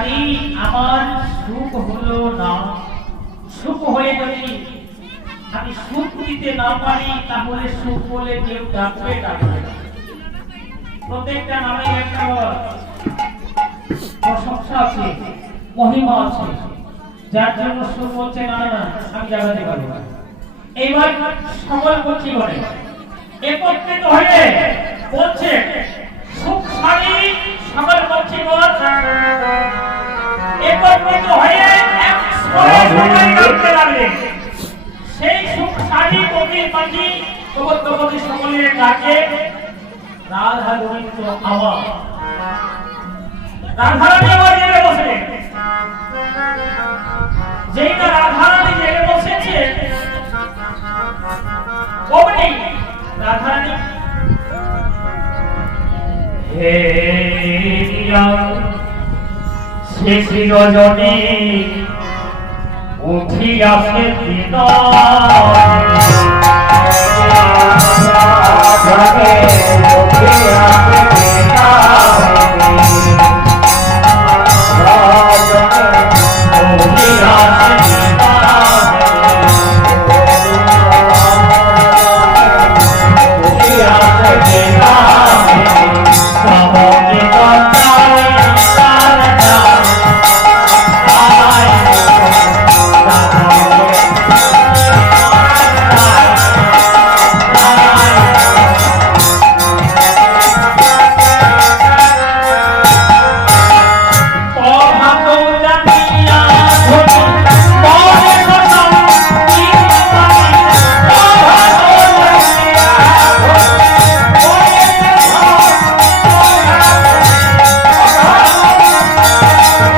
জানি আমার সুখ হলো না, সুখ হয়ে যদি আমি সুখ দিতে না পারি তাহলে সুখ বলে কেউ ডাকবে ডাকবে না। প্রত্যেকটা নামে একটা প্রশংসা আছে, মহিমা আছে, যার জন্য সুখ বলছে না না আমি জানাতে পারবো না। এইবার সকল করছি বলে একত্রিত হয়ে বলছে সুখশালী সকল করছি একত্রিত হয়ে এক স্বরে সবাই গাইতে লাগলেন। সেই সুখশালী কবির পাখি জগৎপতি সকলের ডাকে রাধা গোবিন্দ আওয়াজ। রাধারানী আবার জেগে বসে, যেই না রাধারানী জেগে বসেছে অমনি রাধারানী হে শেষ রজনী উঠিয়াছে দিন উঠিয়াছে দিন